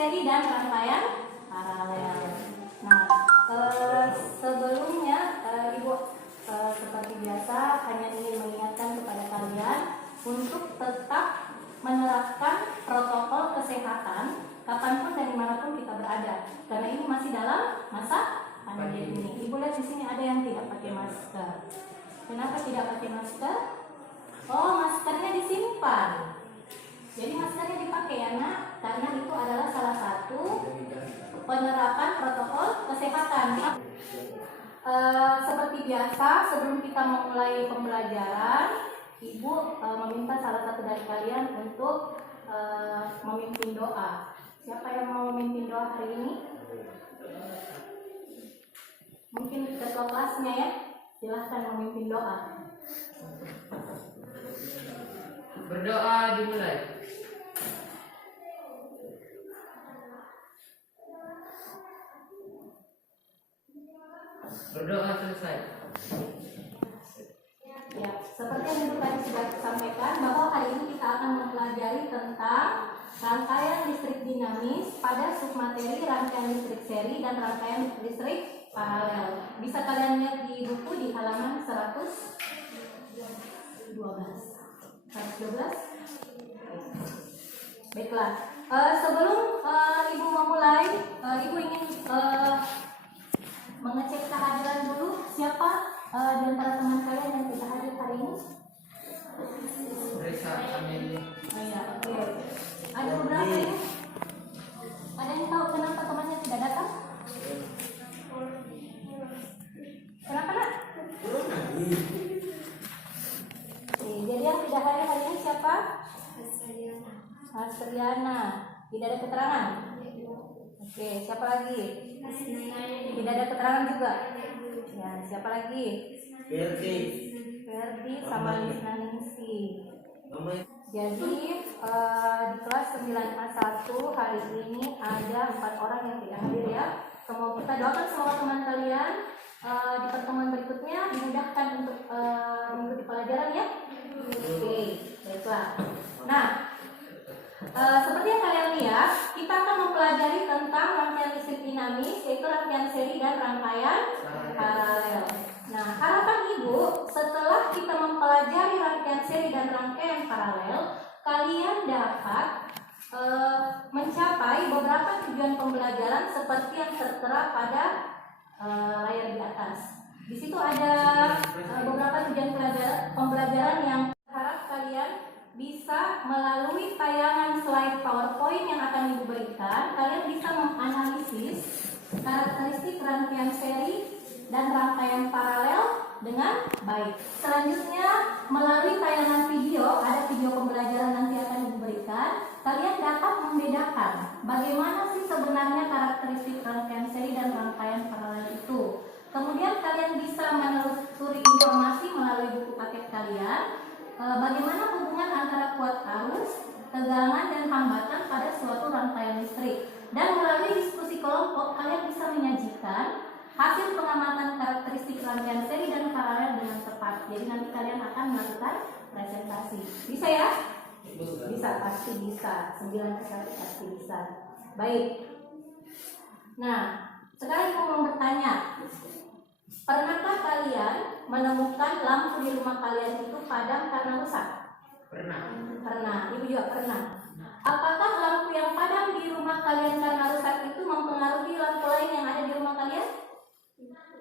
seri dan rangkaian paralel. Nah, sebelumnya Ibu seperti biasa hanya ingin mengingatkan kepada kalian untuk tetap menerapkan protokol kesehatan kapanpun dan dimanapun kita berada, karena ini masih dalam masa pandemi ini. Ibu lihat di sini ada yang tidak pakai masker. Kenapa tidak pakai masker? Oh, maskernya disimpan. Jadi maskernya dipakai ya nak, karena itu adalah salah satu penerapan protokol kesehatan. Seperti biasa, sebelum kita memulai pembelajaran, Ibu meminta salah satu dari kalian untuk memimpin doa. Siapa yang mau memimpin doa hari ini? Mungkin ketua kelasnya ya, silahkan memimpin doa. Berdoa dimulai. Berdoa selesai. Ya, seperti yang Ibu tadi sudah sampaikan bahwa hari ini kita akan mempelajari tentang rangkaian listrik dinamis pada submateri rangkaian listrik seri dan rangkaian listrik paralel. Bisa kalian lihat di buku di halaman 112. Baiklah, sebelum Ibu memulai, Ibu ingin mengecek kehadiran dulu. Siapa di antara teman kalian yang tidak hadir hari ini? Risa, amin. Oh ya, oke. Ada beberapa ya? Ada yang tahu kenapa temannya tidak datang? Kenapa nak? Oke, jadi yang tidak hadir hari ini siapa? Asriana. Tidak ada keterangan? Oke, siapa lagi? Tidak ada keterangan juga? Ya, siapa lagi? Ferdi sama Lisna Ningsi. Jadi di kelas 9A1 hari ini ada 4 orang yang tidak hadir ya. Semoga kita doakan semoga teman kalian di pertemuan berikutnya dimudahkan untuk mengikuti pelajaran ya. Oke, baiklah. Nah, seperti yang kalian lihat, kita akan mempelajari tentang rangkaian listrik dinamis, yaitu rangkaian seri dan rangkaian paralel. Nah, harapan Ibu, setelah kita mempelajari rangkaian seri dan rangkaian paralel, kalian dapat mencapai beberapa tujuan pembelajaran seperti yang tertera pada layar di atas. Di situ ada beberapa tujuan pembelajaran yang harap kalian bisa melalui tayangan slide PowerPoint yang akan Ibu berikan, kalian bisa menganalisis karakteristik rangkaian seri dan rangkaian paralel dengan baik. Selanjutnya, melalui tayangan video, ada video pembelajaran nanti akan Ibu berikan, kalian dapat membedakan bagaimana sih sebenarnya karakteristik rangkaian seri dan rangkaian paralel itu. Kemudian kalian bisa menelusuri informasi melalui buku paket kalian, bagaimana hubungan antara kuat arus, tegangan, dan hambatan pada suatu rangkaian listrik. Dan melalui diskusi kelompok, kalian bisa menyajikan hasil pengamatan karakteristik rangkaian seri dan paralel dengan tepat. Jadi nanti kalian akan melakukan presentasi. Bisa ya? Bisa, pasti bisa. 9/1 pasti bisa. Baik. Nah, sekarang aku mau bertanya. Pernahkah kalian menemukan lampu di rumah kalian itu padam karena rusak? Pernah. Pernah, Ibu juga pernah. Apakah lampu yang padam di rumah kalian karena rusak itu mempengaruhi lampu lain yang ada di rumah kalian?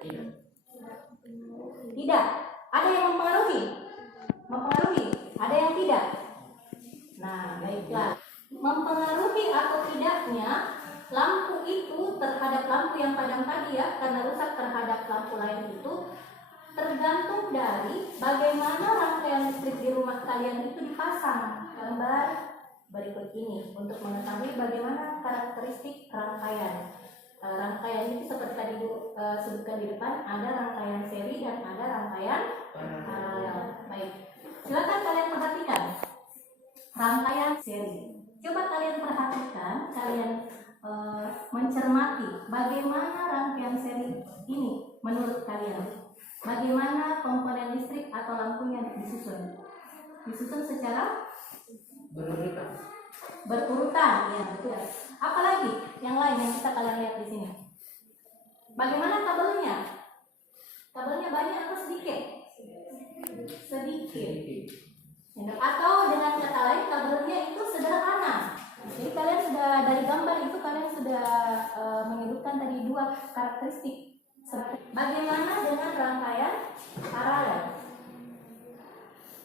Tidak. Tidak. Ada yang mempengaruhi? Mempengaruhi. Ada yang tidak? Nah, baiklah. Mempengaruhi atau tidaknya lampu itu terhadap lampu yang padam tadi ya, karena rusak terhadap lampu lain itu tergantung dari bagaimana rangkaian listrik di rumah kalian itu dipasang. Gambar berikut ini untuk mengetahui bagaimana karakteristik rangkaian. Rangkaian itu seperti tadi Bu sebutkan di depan, ada rangkaian seri dan ada rangkaian paralel. Baik, silakan kalian perhatikan rangkaian seri. Coba kalian perhatikan, kalian mencermati bagaimana rangkaian seri ini menurut kalian. Bagaimana komponen listrik atau lampunya disusun? Disusun secara Berurutan. berurutan, ya betul. Apalagi yang lain yang kita kalian lihat di sini? Bagaimana tabelnya? Tabelnya banyak atau sedikit? Sedikit. Atau dengan kata lain tabelnya itu sederhana. Jadi kalian sudah dari gambar itu kalian sudah menyebutkan tadi dua karakteristik. Bagaimana dengan rangkaian paralel?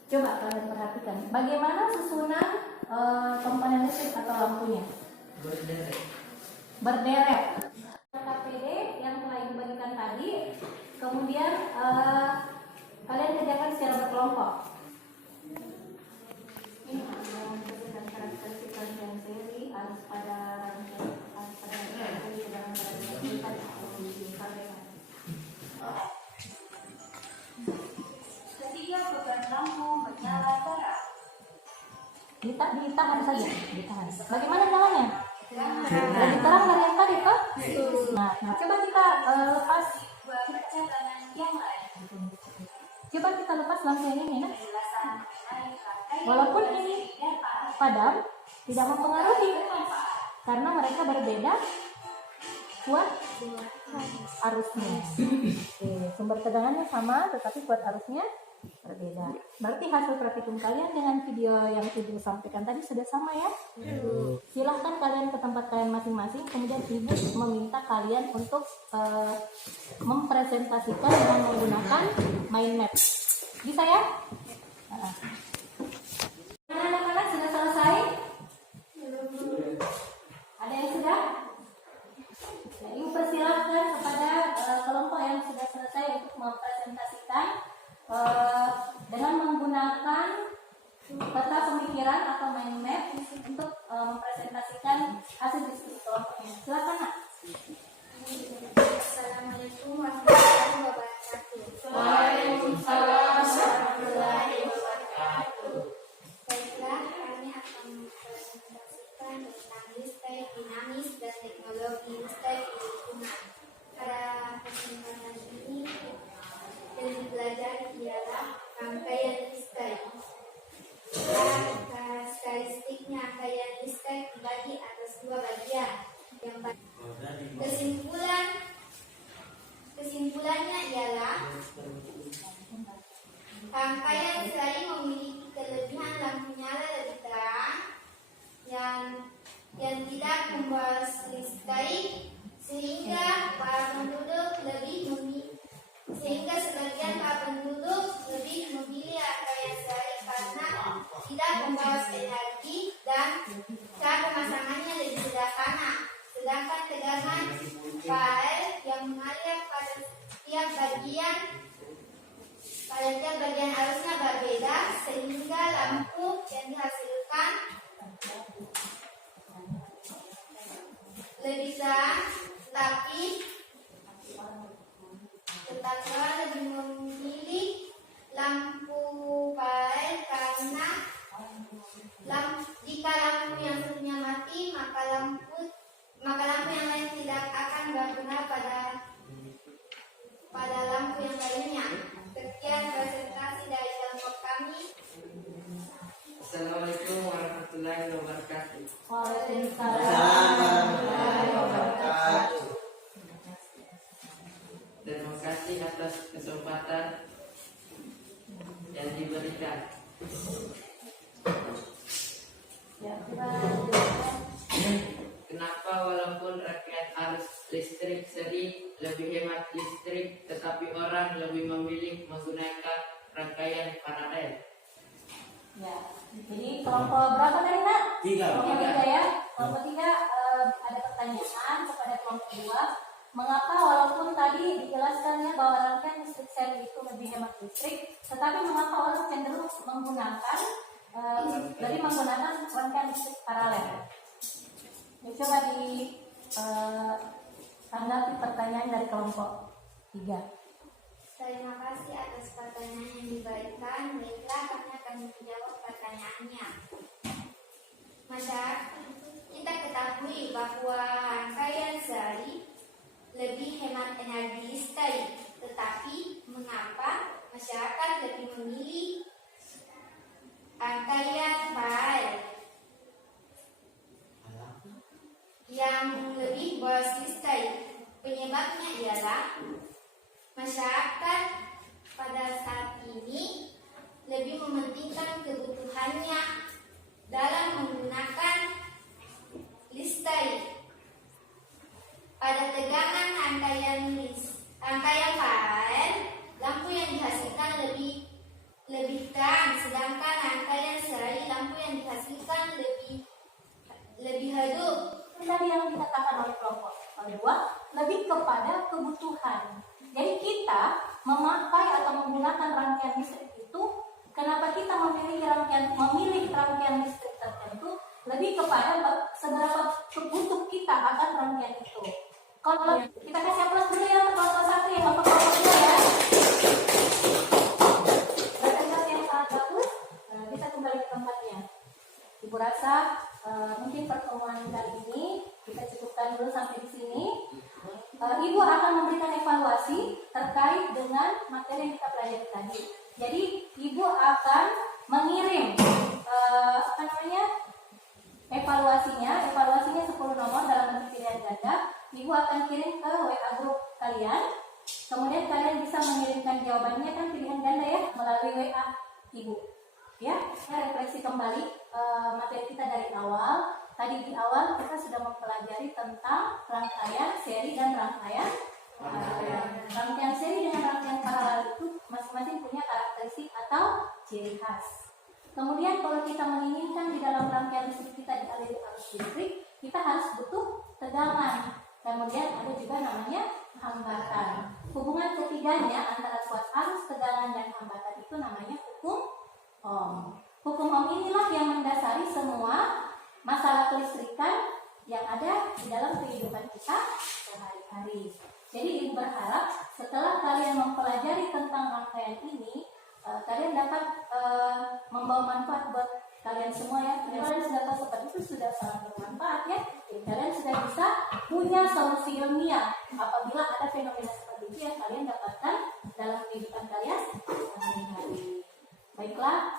Coba kalian perhatikan. Bagaimana susunan komponen listrik atau lampunya? Berderet. KPD yang telah dibagikan tadi, kemudian kalian kerjakan secara berkelompok. Ini yang karakteristik rangkaian seri harus pada ketiga, beban lampu menyala terang. Ditahan saja, ditahan. Bagaimana jalannya? Lebih terang dari yang tadi, Pak? Nah, coba kita lepas. Coba kita lepas lampu yang ini, nah. Walaupun ini padam, tidak mempengaruhi karena mereka berbeda kuat arusnya. Sumber tegangannya sama, tetapi kuat arusnya berbeda. Berarti hasil praktikum kalian dengan video yang Ibu sampaikan tadi sudah sama ya? Silahkan kalian ke tempat kalian masing-masing, kemudian Ibu meminta kalian untuk mempresentasikan dengan menggunakan mind map. Bisa ya? Anak-anak sudah selesai? Ada yang sudah? Ya, Ibu persilahkan kepada kelompok yang sudah selesai untuk mempresentasikan dengan menggunakan peta pemikiran atau mind map untuk mempresentasikan hasil diskusi kelompoknya. Silakan, Nak. Assalamualaikum warahmatullahi wabarakatuh. Waalaikumsalam warahmatullahi wabarakatuh. Baiklah, kami akan mempresentasikan tentang listrik dinamis dan teknologi listrik di lingkungan. Pada kesempatan ini, yang dipelajari ialah rangkaian listrik. Karakteristiknya rangkaian listrik dibagi atas dua bagian. Yang kesimpulannya ialah rangkaian sering memiliki kelebihan lampu nyala lebih terang yang tidak membawa listrik sehingga sebagian para penduduk lebih memilih rangkaian sering karena tidak membawa energi dan cara pemasangannya lebih sederhana. Sedangkan tegangan PAL yang mengalir pada setiap bagian arusnya berbeda sehingga lampu yang dihasilkan lebih terang, tetapi orang lebih memilih lampu PAL karena jika lampu yang satunya mati maka lampu yang lain tidak akan berguna pada lampu yang lainnya. Sekian presentasi dari kelompok kami. Assalamualaikum warahmatullahi wabarakatuh. Waalaikumsalam warahmatullahi wabarakatuh. Terima kasih atas kesempatan yang diberikan. Ya, kita lanjutkan. Kenapa walaupun rangkaian arus listrik seri lebih hemat listrik, tetapi orang lebih memilih menggunakan rangkaian paralel? Ya, jadi kelompok berapa tadi, Nak? Kelompok tiga ya. Kelompok tiga ada pertanyaan kepada kelompok dua. Mengapa walaupun tadi dijelaskannya bahwa rangkaian listrik seri itu lebih hemat listrik, tetapi mengapa orang cenderung menggunakan rangkaian listrik paralel? Ya, coba tanggapi pertanyaan dari kelompok 3. Terima kasih atas pertanyaan yang diberikan. Baiklah, kami akan menjawab pertanyaannya. Kita ketahui bahwa rangkaian seri lebih hemat energi listrik, tetapi mengapa masyarakat lebih memilih rangkaian PAL? yang lebih boros listrik. Penyebabnya ialah masyarakat pada saat ini lebih mementingkan kebutuhannya dalam menggunakan listrik. Pada tegangan rangkaian paralel, lampu yang dihasilkan lebih terang, sedangkan rangkaian seri lampu yang dihasilkan lebih redup. Tadi yang dikatakan oleh kelompok kedua lebih kepada kebutuhan. Jadi kita memakai atau menggunakan rangkaian listrik itu, kenapa kita memilih rangkaian listrik tertentu lebih kepada seberapa kebutuh kita akan rangkaian itu. Kalau kita kasih aplaus dulu ya untuk kelompok satu ya, kelompok kedua ya. Presentasi yang sangat bagus. Bisa kembali ke tempatnya. Ibu rasa mungkin pertemuan kali ini kita cukupkan dulu sampai di sini. Ibu akan memberikan evaluasi terkait dengan materi yang kita pelajari tadi. Jadi ibu akan mengirim evaluasinya 10 nomor dalam bentuk pilihan ganda. Ibu akan kirim ke WA grup kalian. Kemudian kalian bisa mengirimkan jawabannya kan pilihan ganda ya melalui WA ibu. Ya, refleksi kembali materi kita dari awal. Tadi di awal kita sudah mempelajari tentang rangkaian seri dan rangkaian seri dengan rangkaian paralel itu masing-masing punya karakteristik atau ciri khas. Kemudian kalau kita menginginkan di dalam rangkaian listrik kita dialiri arus listrik, kita harus butuh tegangan. Kemudian ada juga namanya hambatan. Hubungan ketiganya antara suatu arus, tegangan, dan hambatan itu namanya hukum Ohm. Hukum Ohm inilah yang mendasari semua masalah kelistrikan yang ada di dalam kehidupan kita sehari-hari. Jadi ibu berharap setelah kalian mempelajari tentang rangkaian ini, kalian dapat membawa manfaat buat kalian semua ya. Kalian sudah tahu seperti itu sudah sangat bermanfaat ya. Jadi kalian sudah bisa punya solusi ilmiah apabila ada fenomena seperti itu yang kalian dapatkan dalam kehidupan kalian sehari-hari. Baiklah,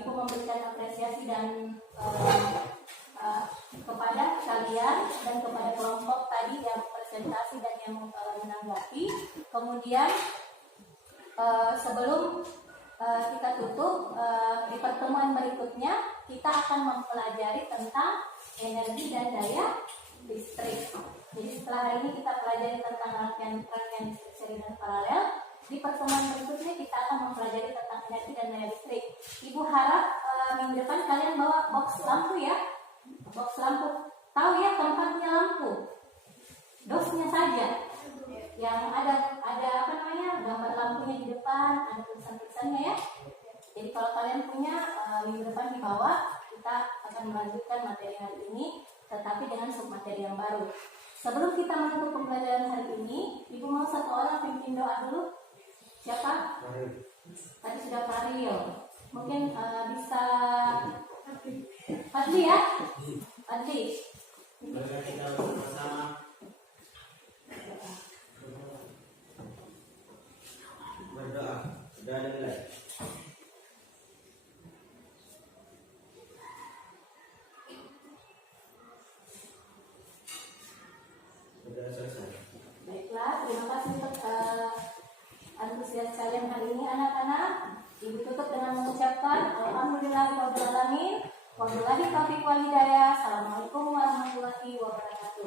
ibu memberikan apresiasi dan kepada kalian dan kepada kelompok tadi yang presentasi dan yang menanggapi. Kemudian sebelum kita tutup, di pertemuan berikutnya kita akan mempelajari tentang energi dan daya listrik. Jadi setelah hari ini kita pelajari tentang rangkaian listrik seri dan paralel. Di pertemuan berikutnya kita akan mempelajari tentang energi dan daya listrik. Ibu harap minggu depan kalian bawa box lampu ya. Box lampu, tahu ya tempatnya lampu. Dosnya saja. Yang ada gambar lampunya di depan, ada tulisan-tulisannya ya. Jadi kalau kalian punya minggu depan dibawa, kita akan melanjutkan materi hari ini, tetapi dengan submateri yang baru. Sebelum kita menutup pembelajaran hari ini, ibu mau satu orang pimpin doa dulu. Siapa? Tadi sudah Faril. Mungkin bisa Fadli ya? Fadli. Mari kita bersama berdoa. Sudah mulai. Sudah selesai. Baiklah, terima kasih untuk antusias kalian hari ini anak-anak. Ibu tutup dengan mengucapkan alhamdulillahirabbil alamin. Wabillahi taufiq wal hidayah. Assalamualaikum warahmatullahi wabarakatuh.